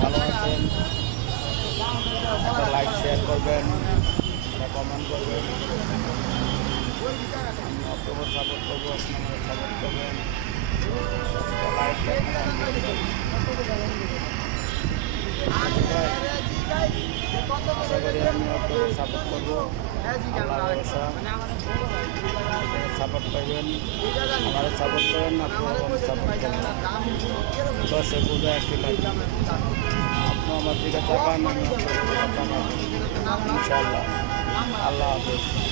ভালো আছেন, like share করবেন, কমেন্ট করবেন। আমি অক্টোবর সাপোর্ট করবো, আপনি আমাদের সাপোর্ট করবেন। লাইক আশা করি আমি অক্টোবর সাপোর্ট করবো। আল্লাহ ভরসা, সাপোর্ট করবেন, আমাদের সাপোর্ট করেন, আপনারা সাপোর্ট করবেন। দর্শক বুঝে একটি লাইক, আপনি আমার দিকে তাকান, আমি আপনার দিকে তাকান, ইনশাআল্লাহ। আল্লাহ হাফেজ।